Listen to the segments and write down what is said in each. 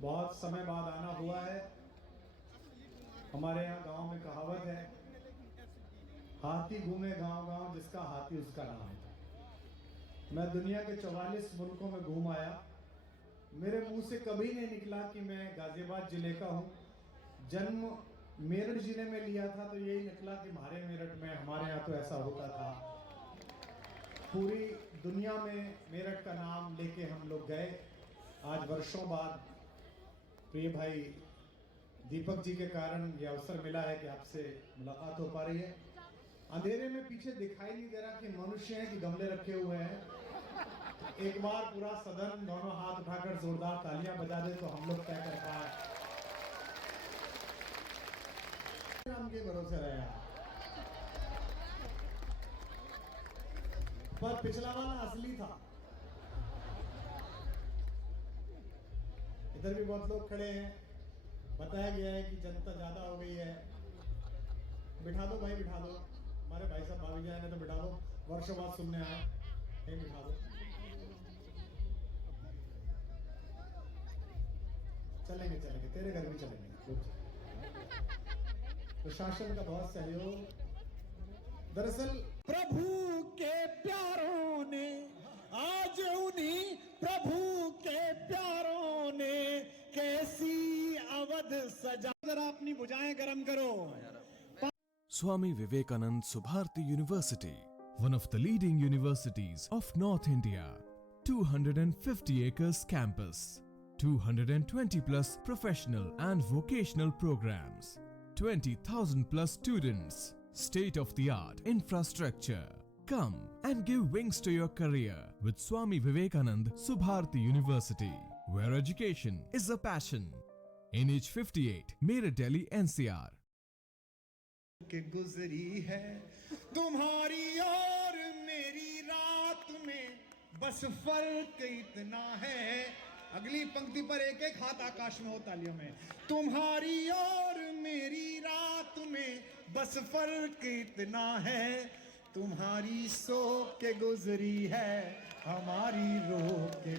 बहुत समय बाद आना हुआ है। हमारे यहाँ गांव में कहावत है, हाथी घूमे गांव गांव, जिसका हाथी उसका नाम है। मैं दुनिया के 44 मुल्कों में घूम आया। मेरे मुंह से कभी नहीं निकला कि मैं गाजियाबाद जिले का हूँ। जन्म मेरठ जिले में लिया था तो यही निकला कि हमारे मेरठ में, हमारे यहाँ तो ऐसा होता था। पूरी दुनिया में मेरठ का नाम लेके हम लोग गए। आज वर्षों बाद प्रिय भाई दीपक जी के कारण ये अवसर मिला है कि आपसे मुलाकात हो पा रही है। अंधेरे में पीछे दिखाई नहीं दे रहा कि मनुष्य हैं कि गमले रखे हुए हैं। तो एक बार पूरा सदन दोनों हाथ उठाकर जोरदार तालियां बजा दे तो हम लोग क्या कर पाए। राम के भरोसे रहे आप। पर पिछला वाला असली था। इधर भी बहुत लोग खड़े हैं। बताया गया है कि जनता ज्यादा हो गई है। बिठा दो भाई, बिठा दो। हमारे भाई साहब भाभी जाए तो बिठा दो, वर्षों बाद सुनने आए। नहीं बिठा दो। चलेंगे चलेंगे, तेरे घर भी चलेंगे। प्रशासन का बहुत सहयोग। दरअसल प्रभु के प्यारों ने, आज उन्हीं प्रभु के प्यारों ने कैसी अवध सजा। जरा अपनी भुजाएं गर्म करो। Swami Vivekanand Subharti University, one of the leading universities of North India. 250 acres campus, 220 plus professional and vocational programs, 20,000 plus students, state of the art infrastructure. Come and give wings to your career with Swami Vivekanand Subharti University, where education is a passion. NH58, Meerut, Delhi, NCR. के गुजरी है तुम्हारी और मेरी रात में, बस फर्क इतना है। अगली पंक्ति पर एक एक हाथ आकाश में हो तालियों में। तुम्हारी और मेरी रात में बस फर्क इतना है, तुम्हारी सो के गुजरी है हमारी रो के।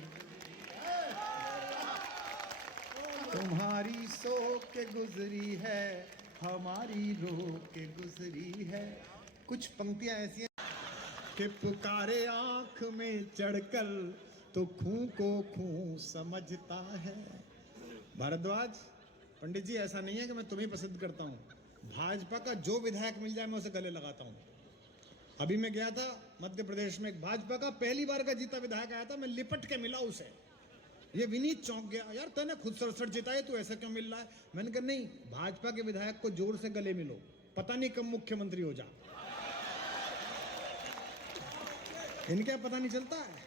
तुम्हारी सो के गुजरी है हमारी रो के गुजरी है। कुछ पंक्तियां ऐसी हैं कि पुकारे आंख में चढ़कर तो खूं को खूं समझता है। भारद्वाज पंडित जी, ऐसा नहीं है कि मैं तुम्हें पसंद करता हूं। भाजपा का जो विधायक मिल जाए मैं उसे गले लगाता हूं। अभी मैं गया था मध्य प्रदेश में, एक भाजपा का पहली बार का जीता विधायक आया था, मैं लिपट के मिला उसे। ये विनीत चौंक गया, यार तूने खुद सड़सठ जिताए, तू ऐसा क्यों मिल रहा है। मैंने कहा नहीं, भाजपा के विधायक को जोर से गले मिलो, पता नहीं कब मुख्यमंत्री हो जा। इनका पता नहीं चलता है।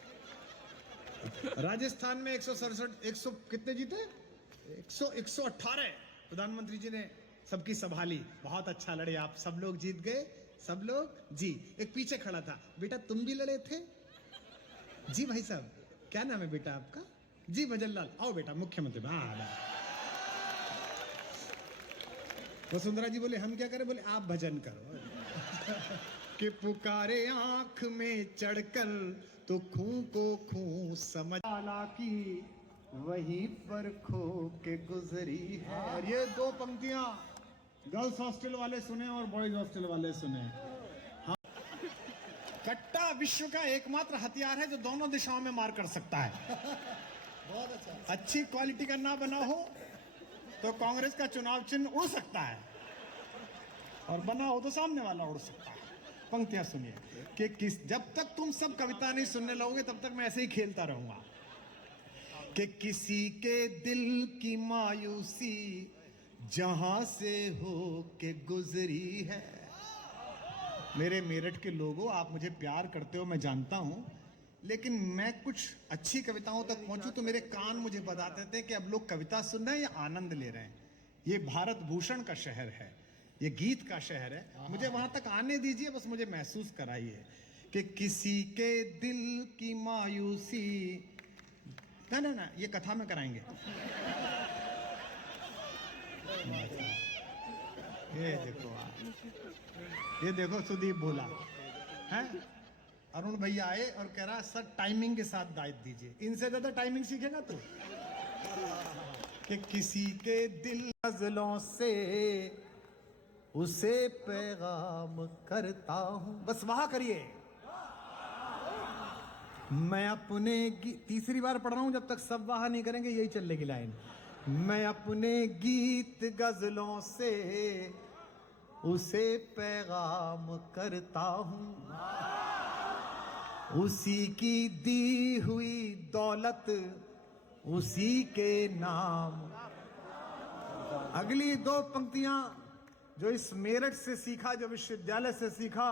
राजस्थान में 167 100 कितने जीते, 118 प्रधानमंत्री जी ने सबकी संभाली। बहुत अच्छा लड़े आप, सब लोग जीत गए, सब लोग जी। एक पीछे खड़ा था, बेटा तुम भी लड़े थे? जी भाई साहब, क्या नाम है बेटा आपका? जी भजनलाल। आओ बेटा मुख्यमंत्री। वसुंधरा जी बोले हम क्या करें? बोले आप भजन करो। कि पुकारे आंख में चढ़कर तो खूं को खूं समझ की वहीं पर खो के गुजरी है। और ये दो पंक्तियां गर्ल्स हॉस्टल वाले सुने और बॉयज हॉस्टल वाले सुने। कट्टा विश्व का एकमात्र हथियार है जो दोनों दिशाओं में मार कर सकता है। बहुत अच्छा। अच्छी क्वालिटी का ना बना हो तो कांग्रेस का चुनाव चिन्ह उड़ सकता है, और बना हो तो सामने वाला उड़ सकता है। पंक्तियां सुनिए कि जब तक तुम सब कविता नहीं सुनने लगोगे तब तक मैं ऐसे ही खेलता रहूंगा। कि किसी के दिल की मायूसी जहां से हो के गुजरी है। मेरे मेरठ के लोगों, आप मुझे प्यार करते हो मैं जानता हूं, लेकिन मैं कुछ अच्छी कविताओं तक पहुंचूं तो मेरे कान मुझे बताते थे कि अब लोग कविता सुन रहे हैं या आनंद ले रहे हैं। ये भारत भूषण का शहर है, ये गीत का शहर है। मुझे वहां तक आने दीजिए, बस मुझे महसूस कराइए कि किसी के दिल की मायूसी। ना ना ना, ये कथा में कराएंगे। ये देखो सुदीप बोला है। अरुण भैया आए और कह रहा सर टाइमिंग के साथ दायित्व दीजिए। इनसे ज्यादा टाइमिंग सीखेगा तू। कि किसी के दिल गजलों से उसे पैगाम करता हूं। बस वहां करिए। मैं अपने तीसरी बार पढ़ रहा हूं, जब तक सब वहां नहीं करेंगे यही चलेगी लाइन। मैं अपने गीत गजलों से उसे पैगाम करता हूं, उसी की दी हुई दौलत उसी के नाम। अगली दो पंक्तियां जो इस मेरठ से सीखा, जो विश्वविद्यालय से सीखा,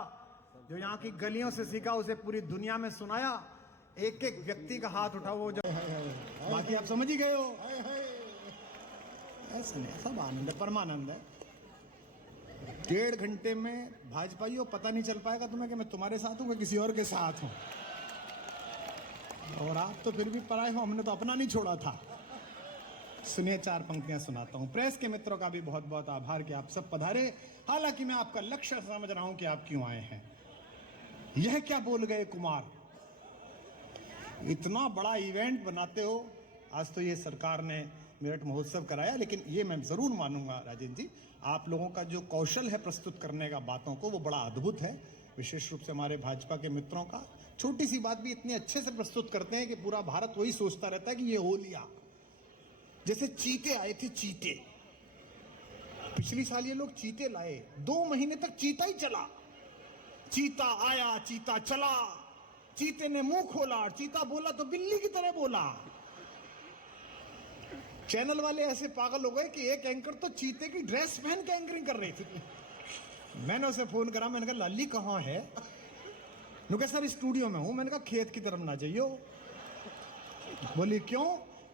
जो यहाँ की गलियों से सीखा, उसे पूरी दुनिया में सुनाया। एक एक व्यक्ति का हाथ उठाओ, वो जो बाकी आप समझ ही गए हो। ऐसा नहीं, सब आनंद है, परमानंद है। 1.5 घंटे में भाजपाइयों पता नहीं चल पाएगा तुम्हें कि मैं तुम्हारे साथ हूं कि किसी और के साथ हूं। और आप तो फिर भी पराए हो, हमने तो अपना नहीं छोड़ा था। सुनिए 4 पंक्तियां सुनाता हूं। प्रेस के मित्रों का भी बहुत बहुत आभार कि आप सब पधारे। हालांकि मैं आपका लक्ष्य समझ रहा हूं कि आप क्यों आए हैं। यह क्या बोल गए कुमार, इतना बड़ा इवेंट बनाते हो। आज तो ये सरकार ने मेरठ महोत्सव कराया, लेकिन ये मैं जरूर मानूंगा राजेंद्र जी, आप लोगों का जो कौशल है प्रस्तुत करने का बातों को, वो बड़ा अद्भुत है। विशेष रूप से हमारे भाजपा के मित्रों का, छोटी सी बात भी इतने अच्छे से प्रस्तुत करते हैं कि पूरा भारत वही सोचता रहता है कि ये हो लिया। जैसे चीते आए थे, चीते पिछली साल ये लोग चीते लाए, 2 महीने तक चीता ही चला। चीता आया, चीता चला, चीते ने मुंह खोला और चीता बोला तो बिल्ली की तरह बोला। चैनल वाले ऐसे पागल हो गए कि एक एंकर तो चीते की ड्रेस पहन के एंकरिंग कर रही थी। मैंने उसे फोन करा, मैंने कहा लाली कहाँ है? नुके सर स्टूडियो में हूं। मैंने कहा खेत की तरफ ना जाइयो। बोली क्यों?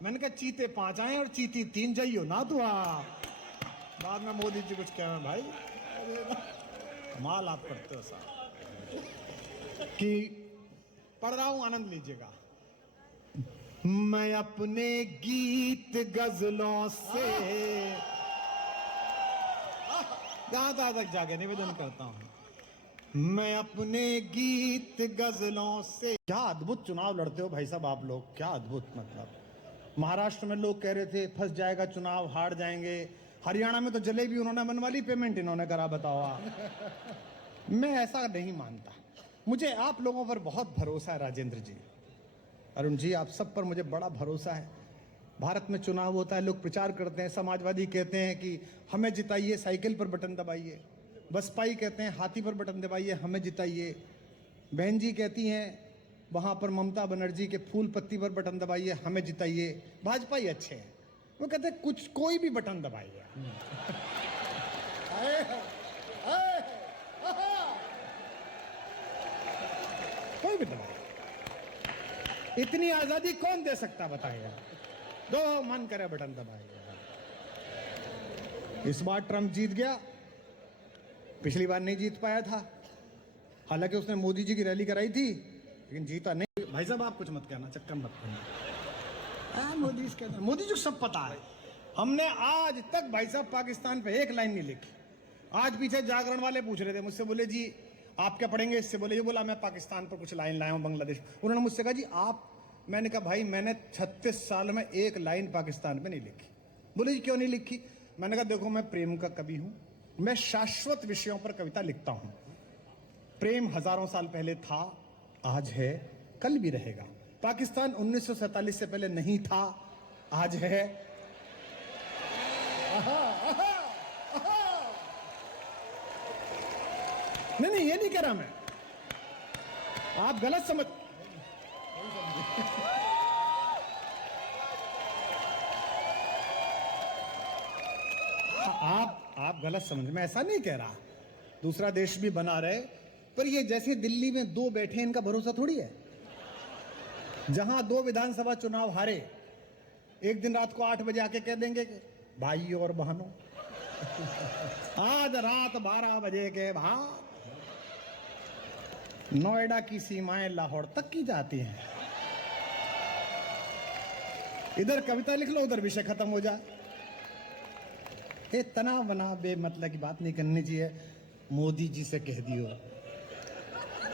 मैंने कहा चीते 5 आए और चीती 3 जाइयो ना। तू बाद में मोदी जी कुछ कह रहे भाई, कमाल आप करते हो साहब। कि पढ़ रहा हूं, आनंद लीजिएगा। मैं अपने गीत गजलों से दादा तक जाके निवेदन करता हूं। मैं अपने गीत गजलों से। क्या अद्भुत चुनाव लड़ते हो भाई साहब आप लोग, क्या अद्भुत। मतलब महाराष्ट्र में लोग कह रहे थे फंस जाएगा चुनाव, हार जाएंगे। हरियाणा में तो जलेबी उन्होंने बनवा ली, पेमेंट इन्होंने करा। बताओ मैं ऐसा नहीं मानता। मुझे आप लोगों पर बहुत भरोसा है राजेंद्र जी, अरुण जी, आप सब पर मुझे बड़ा भरोसा है। भारत में चुनाव होता है, लोग प्रचार करते हैं। समाजवादी कहते हैं कि हमें जिताइए, साइकिल पर बटन दबाइए। बसपाई कहते हैं हाथी पर बटन दबाइए, हमें जिताइए। बहन जी कहती हैं वहां पर ममता बनर्जी के फूल पत्ती पर बटन दबाइए, हमें जिताइए। भाजपाई अच्छे हैं, वो कहते हैं कुछ कोई भी बटन दबाइए। कोई भी दबाइए। इतनी आजादी कौन दे सकता बताइए? दो मन करे बटन दबाइए। इस बार ट्रंप जीत गया, पिछली बार नहीं जीत पाया था। हालांकि उसने मोदी जी की रैली कराई थी, लेकिन जीता नहीं। भाई साहब आप कुछ मत कहना, चक्कर मत करना। मोदी जी को सब पता है। हमने आज तक भाई साहब पाकिस्तान पे एक लाइन नहीं लिखी। आज पीछे जागरण वाले पूछ रहे थे मुझसे, बोले जी आप क्या पढ़ेंगे इससे? बोले ये बोला मैं पाकिस्तान पर कुछ लाइन लाया हूं, बांग्लादेश। उन्होंने मुझसे कहा जी आप, मैंने कहा भाई मैंने 36 साल में एक लाइन पाकिस्तान पे नहीं लिखी। बोले जी क्यों नहीं लिखी? मैंने कहा देखो मैं प्रेम का कवि हूं, मैं शाश्वत विषयों पर कविता लिखता हूं। प्रेम हजारों साल पहले था, आज है, कल भी रहेगा। पाकिस्तान 1947 से पहले नहीं था, आज है। नहीं ये नहीं कह रहा मैं, आप गलत समझ। आप गलत समझ, मैं ऐसा नहीं कह रहा। दूसरा देश भी बना रहे, पर ये जैसे दिल्ली में 2 बैठे इनका भरोसा थोड़ी है। जहां 2 विधानसभा चुनाव हारे, एक दिन रात को 8 बजे आके कह देंगे भाइयों और बहनों आज रात 12 बजे के बाद नोएडा की सीमाएं लाहौर तक की जाती हैं। इधर कविता लिख लो, उधर विषय खत्म हो जाए। ये तनाव बना बेमतलब की बात नहीं करनी चाहिए। मोदी जी से कह दियो,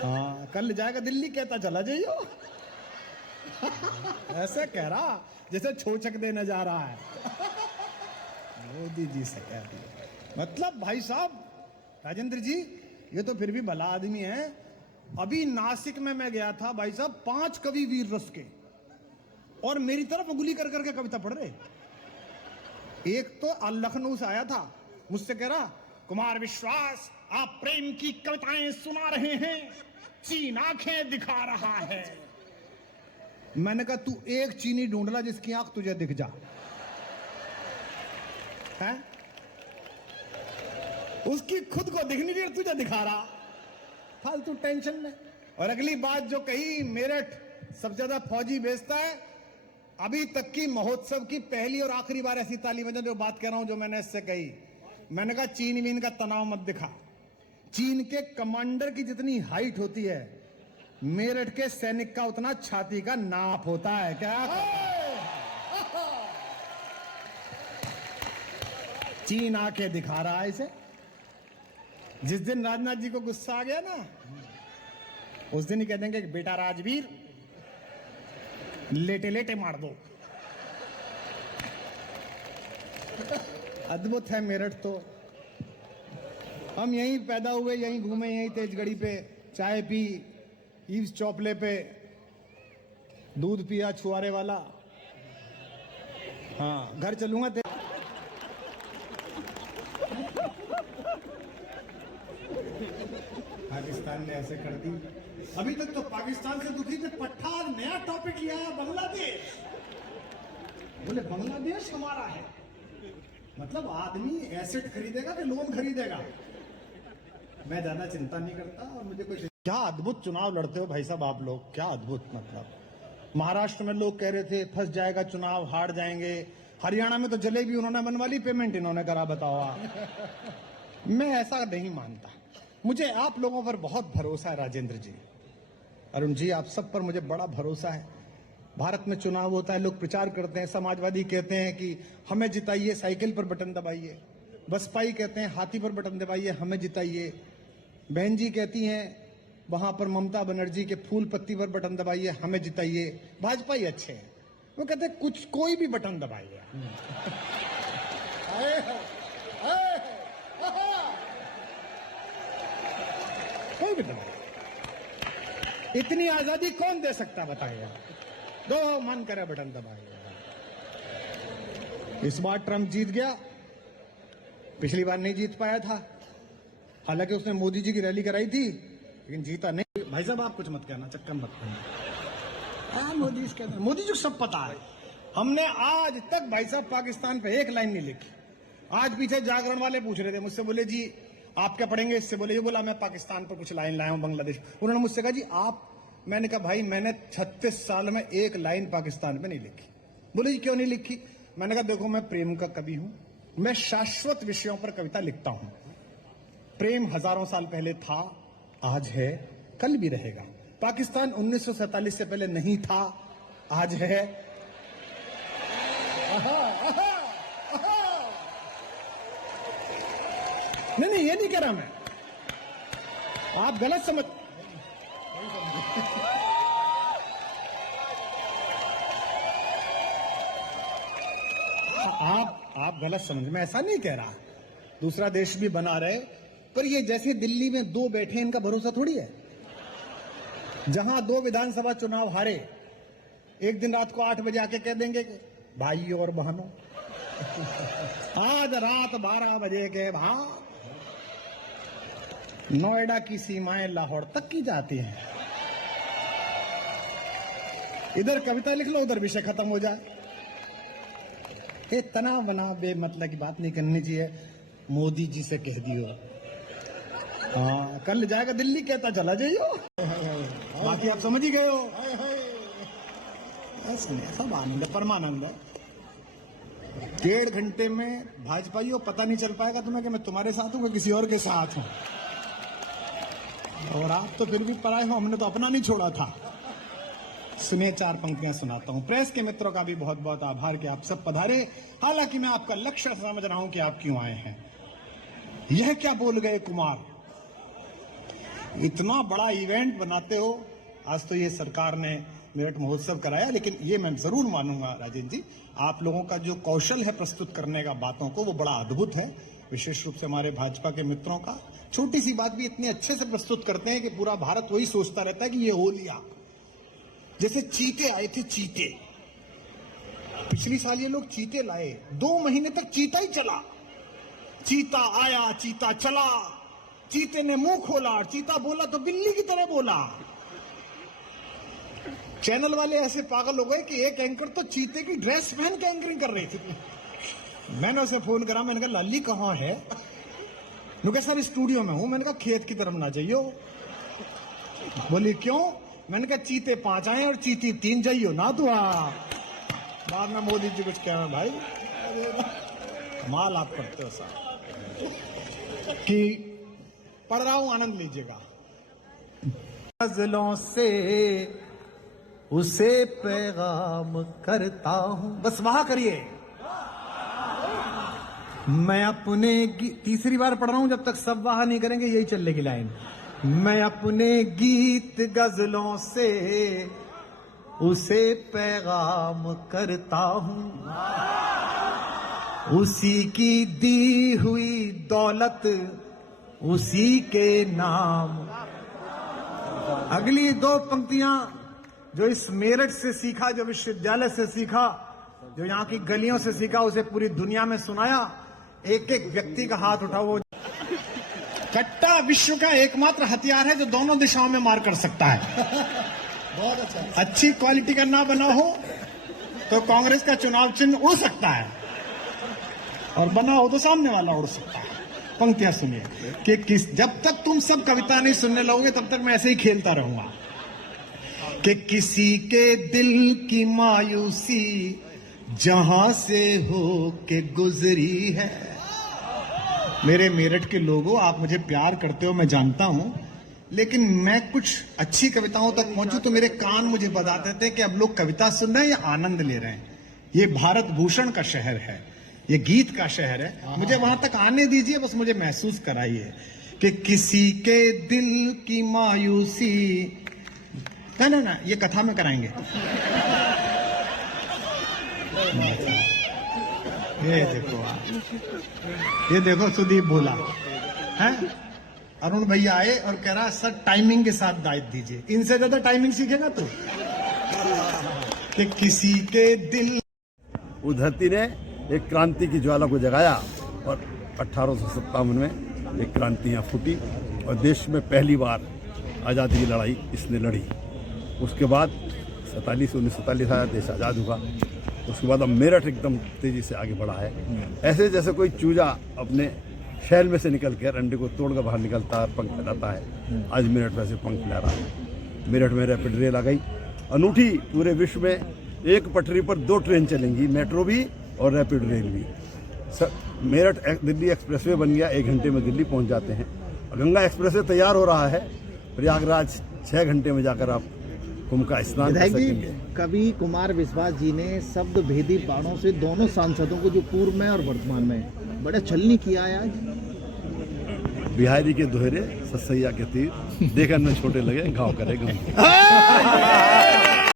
हाँ कल जाएगा दिल्ली, कहता चला जाइयो। ऐसे कह रहा जैसे छोचक देने जा रहा है। मोदी जी से कह दिया। मतलब भाई साहब राजेंद्र जी, ये तो फिर भी भला आदमी है। अभी नासिक में मैं गया था भाई साहब, 5 कवि वीर रस के, और मेरी तरफ उंगली कर करके कविता पढ़ रहे। एक तो लखनऊ से आया था, मुझसे कह रहा, कुमार विश्वास आप प्रेम की कविताएं सुना रहे हैं, चीन आंखें दिखा रहा है। मैंने कहा तू एक चीनी ढूंढ ला जिसकी आंख तुझे दिख जा है? उसकी खुद को दिख नहीं रही, तुझे दिखा रहा, फालतू टेंशन में। और अगली बात जो कही, मेरठ सबसे ज्यादा फौजी बेचता है। अभी तक की महोत्सव की पहली और आखिरी बार ऐसी ताली बजा जो बात कह रहा हूं, जो मैंने इससे कही। मैंने कहा चीन वीन का तनाव मत दिखा, चीन के कमांडर की जितनी हाइट होती है, मेरठ के सैनिक का उतना छाती का नाप होता है। क्या चीन आके दिखा रहा है इसे। जिस दिन राजनाथ जी को गुस्सा आ गया ना, उस दिन ही कह देंगे कि बेटा राजवीर लेटे लेटे मार दो। अद्भुत है मेरठ तो। हम यहीं पैदा हुए, यहीं घूमे, यहीं तेजगढ़ी पे चाय पी, ईव्स चौपले पे दूध पिया छुआरे वाला। हाँ, घर चलूंगा पाकिस्तान ने ऐसे कर दी। अभी तक तो पाकिस्तान से दुखी थे, पठान नया टॉपिक लिया है, बांग्लादेश। बोले बांग्लादेश हमारा है। मतलब आदमी एसेट खरीदेगा कि लोन खरीदेगा? मैं ज्यादा चिंता नहीं करता, और मुझे कोई। क्या अद्भुत चुनाव लड़ते हो भाई साहब आप लोग, क्या अद्भुत। मतलब महाराष्ट्र में लोग कह रहे थे फंस जाएगा चुनाव, हार जाएंगे। हरियाणा में तो जलेबी उन्होंने बनवा ली, पेमेंट इन्होंने करा, बताओ। मैं ऐसा नहीं मानता। मुझे आप लोगों पर बहुत भरोसा है राजेंद्र जी, अरुण जी, आप सब पर मुझे बड़ा भरोसा है। भारत में चुनाव होता है, लोग प्रचार करते हैं, समाजवादी कहते हैं कि हमें जिताइए, साइकिल पर बटन दबाइए। बसपाई कहते हैं हाथी पर बटन दबाइए, हमें जिताइए। बहन जी कहती हैं वहां पर ममता बनर्जी के फूल पत्ती पर बटन दबाइए, हमें जिताइए। भाजपा ही अच्छे हैं, वो कहते हैं कुछ कोई भी बटन दबाइए। कोई भी दबाइए, इतनी आजादी कौन दे सकता बताइए? दो मन करे बटन दबाइए। इस बार ट्रंप जीत गया, पिछली बार नहीं जीत पाया था। हालांकि उसने मोदी जी की रैली कराई थी, लेकिन जीता नहीं। भाई साहब आप कुछ मत कहना, चक्कर मत करना। मोदी मोदी जी को सब पता है। हमने आज तक भाई साहब पाकिस्तान पे एक लाइन नहीं लिखी। आज पीछे जागरण वाले पूछ रहे थे मुझसे, बोले जी आप क्या पढ़ेंगे इससे? बोले ये बोला मैं पाकिस्तान पर कुछ लाइन लाया हूं, बांग्लादेश। उन्होंने मुझसे कहा जी आप, मैंने कहा भाई मैंने 36 साल में एक लाइन पाकिस्तान पे नहीं लिखी। बोले जी क्यों नहीं लिखी? मैंने कहा देखो मैं प्रेम का कवि हूं, मैं शाश्वत विषयों पर कविता लिखता हूं। प्रेम हजारों साल पहले था, आज है, कल भी रहेगा। पाकिस्तान 1947 से पहले नहीं था, आज है। नहीं ये नहीं कह रहा मैं, आप गलत समझ। आप गलत समझ, मैं ऐसा नहीं कह रहा। दूसरा देश भी बना रहे, पर ये जैसे दिल्ली में 2 बैठे, इनका भरोसा थोड़ी है। जहां 2 विधानसभा चुनाव हारे, एक दिन रात को 8 बजे आके कह देंगे भाइयों और बहनों आज रात 12 बजे के बाद नोएडा की सीमाएं लाहौर तक की जाती हैं। इधर कविता लिख लो, उधर विषय खत्म हो जाए। ये तनाव बना बेमतलब की बात नहीं करनी चाहिए। मोदी जी से कह दियो, हाँ कल जाएगा दिल्ली, कहता चला जाइयो, बाकी आप समझ ही गए हो। सब आनंद, परमानंद। 1.5 घंटे में भाजपाइयों पता नहीं चल पाएगा तुम्हें कि मैं तुम्हारे साथ हूं कि किसी और के साथ हूं। और आप तो फिर भी पराए हो, हमने तो अपना नहीं छोड़ा था। सुनिए 4 पंक्तियां सुनाता हूं। प्रेस के मित्रों का भी बहुत बहुत आभार कि आप सब पधारे। हालांकि मैं आपका लक्ष्य समझ रहा हूं कि आप क्यों आए हैं। यह क्या बोल गए कुमार, इतना बड़ा इवेंट बनाते हो। आज तो ये सरकार ने मेरठ महोत्सव कराया। लेकिन ये मैं जरूर मानूंगा राजेंद्र जी, आप लोगों का जो कौशल है प्रस्तुत करने का बातों को, वो बड़ा अद्भुत है। विशेष रूप से हमारे भाजपा के मित्रों का छोटी सी बात भी इतने अच्छे से प्रस्तुत करते हैं कि पूरा भारत वही सोचता रहता है कि ये हो लिया। जैसे चीते आए थे, चीते पिछली साल ये लोग चीते लाए, 2 महीने तक चीता ही चला। चीता आया, चीता चला, चीते ने मुंह खोला और चीता बोला तो बिल्ली की तरह बोला। चैनल वाले ऐसे पागल हो गए कि एक एंकर तो चीते की ड्रेस पहन के एंकरिंग कर रही थी। मैंने उसे फोन करा, मैंने कहा लाली कहाँ है? नुके सर स्टूडियो में हूं। मैंने कहा खेत की तरफ ना जाइयो। बोली क्यों? मैंने कहा चीते 5 आए और चीती 3 जाइयो ना दुआ। बाद में मोदी जी कुछ कह रहे भाई, कमाल आप करते हो साहब। कि पढ़ रहा हूं, आनंद लीजिएगा। गजलों से उसे पैगाम करता हूं, बस वहां करिए। मैं अपने तीसरी बार पढ़ रहा हूं, जब तक सब वहां नहीं करेंगे यही चलेगी लाइन। मैं अपने गीत गजलों से उसे पैगाम करता हूं, उसी की दी हुई दौलत उसी के नाम। अगली 2 पंक्तियां जो इस मेरठ से सीखा, जो विश्वविद्यालय से सीखा, जो यहाँ की गलियों से सीखा, उसे पूरी दुनिया में सुनाया। एक एक व्यक्ति का हाथ उठाओ। कट्टा विश्व का एकमात्र हथियार है जो दोनों दिशाओं में मार कर सकता है। बहुत अच्छा। अच्छी क्वालिटी का ना बना हो तो कांग्रेस का चुनाव चिन्ह उड़ सकता है, और बना हो तो सामने वाला उड़ सकता है। पंक्तियां सुनिए कि जब तक तुम सब कविता नहीं सुनने लगोगे तब तक मैं ऐसे ही खेलता रहूंगा। कि किसी के दिल की मायूसी जहां से हो के गुजरी है। मेरे मेरठ के लोगों, आप मुझे प्यार करते हो, मैं जानता हूं, लेकिन मैं कुछ अच्छी कविताओं तक पहुंचूं तो मेरे कान मुझे बताते थे कि अब लोग कविता सुन रहे हैं या आनंद ले रहे हैं। ये भारत भूषण का शहर है, ये गीत का शहर है। मुझे वहां तक आने दीजिए, बस मुझे महसूस कराइए कि किसी के दिल की मायूसी। ना, ये कथा में कराएंगे। ये देखो सुदीप बोला है। अरुण भैया आए और कह रहा सर टाइमिंग के साथ दायित्व दीजिए। इनसे ज्यादा टाइमिंग सीखेगा तो। कि किसी के दिल। उस धरती ने एक क्रांति की ज्वाला को जगाया और 1857 में एक क्रांति यहाँ फूटी और देश में पहली बार आज़ादी की लड़ाई इसने लड़ी। उसके बाद 1947 आया, देश आज़ाद हुआ। उसके बाद अब मेरठ एकदम तेज़ी से आगे बढ़ा है। ऐसे जैसे कोई चूजा अपने शैल में से निकल कर अंडे को तोड़ कर बाहर निकलता है, पंख फैलाता है, आज मेरठ वैसे पंख फैला रहा है। मेरठ में रैपिड रेल आ गई, अनूठी। पूरे विश्व में एक पटरी पर 2 ट्रेन चलेंगी, मेट्रो भी और रैपिड रेल भी। मेरठ दिल्ली एक्सप्रेसवे बन गया, 1 घंटे में दिल्ली पहुंच जाते हैं। गंगा एक्सप्रेसवे तैयार हो रहा है, प्रयागराज 6 घंटे में जाकर आप कुंभ का स्नान कर सकेंगे। कवि कुमार विश्वास जी ने शब्द भेदी बाणों से दोनों सांसदों को, जो पूर्व में और वर्तमान में, बड़ा छलनी किया है आज। बिहारी के दोहरे ससैया के तीर देखकर न छोटे लगे घाव करे गम।